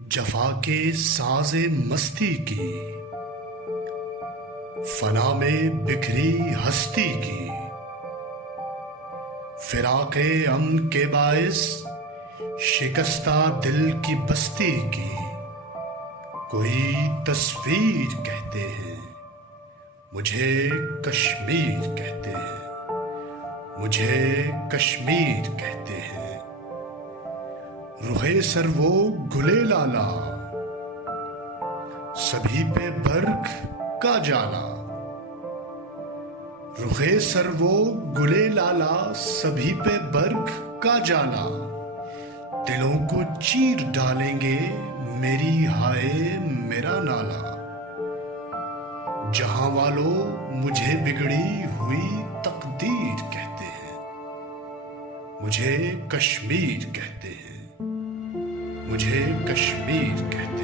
جفا کے ساز مستی کی، فنا میں بکھری ہستی کی، فراق امن کے باعث شکستہ دل کی بستی کی، کوئی تصویر کہتے ہیں، مجھے کشمیر کہتے ہیں، مجھے کشمیر کہتے ہیں۔ رخے سر وہ گلے لالا، سبھی پہ برق کا جالا، رخے سر وہ گلے لالا، سبھی پہ برق کا جالا، دلوں کو چیر ڈالیں گے میری ہائے میرا نالا۔ جہاں والوں مجھے بگڑی ہوئی تقدیر کہتے ہیں، مجھے کشمیر کہتے ہیں، مجھے کشمیر کہتے ہیں۔